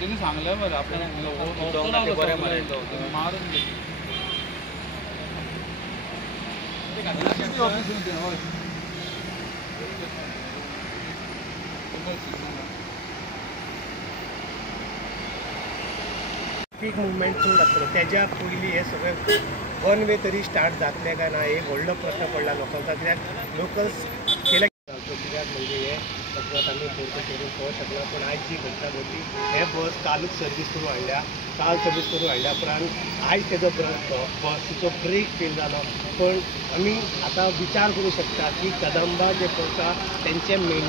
तिने सांगलं बरं आपल्याला बरे मारून पीक मुवमेंट चड आसतलो तेज्या पयलीं हे सगळें वन वे तरी स्टार्ट जातले काय ना एक व्हडलो प्रश्न पडला लोकांचा कित्याक लोकल्स केल्या कित्याक म्हणजे हे सगळ्यात आमी फोर्स करून पळोवंक शकना पूण आयज जी घडटा घडली हे बस कालूच सर्वीस करून हाडल्या काल सर्वीस करून हाडल्या उपरांत आयज तेजो बसीचो ब्रेक फेल जालो पण आमी आतां विचार करूं शकता की कदंबा जे पळयता तेंचे मेन